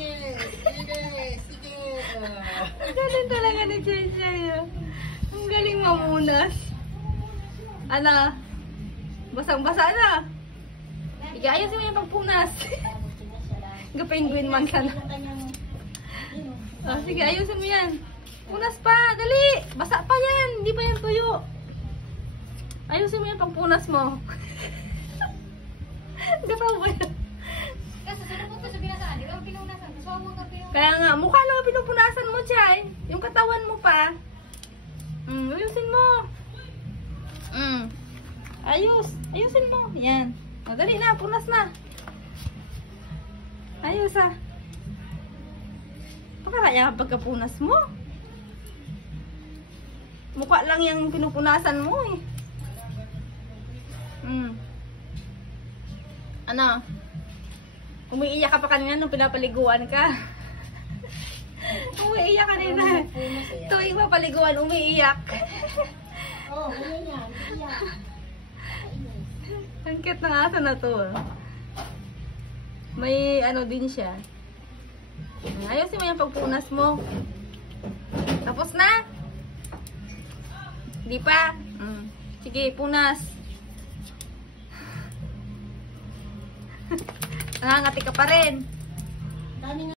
Sige. Sige. Sige. Galing talaga ni Jay. Ang galing mamunas. Ano? Basang-basa na. Sige, ayusin mo yung pagpunas. Ga-penguin man ka na. Oh, sige, ayusin mo yan. Punas pa, dali. Basa pa yan. Hindi pa yan tuyo. Ayusin mo yung pagpunas mo. Gataw ba yan? Kasi sunod ko sa binasaan, di ba pinunasan? Gusto mo ka pinunasan? Kaya nga, mukha lang pinupunasan mo, Chay. Yung katawan mo pa. Ayusin mo. Ayusin mo. Yan. O, dali na, punas na. Ayos ah. Pakaraya ka pagkapunas mo. Mukha lang yung pinupunasan mo eh. Ano? Umiiyak ka pa kanina nung pinapaliguan ka. Umiiyak kanina. Tuwing mapaliguan, umiiyak. Oh, ganyan yan. Ang cute ng aso na to. May ano din siya. Ayusin mo yung pagpunas mo. Tapos na? Di pa? Sige, punas. Nangangati ka pa rin. Dami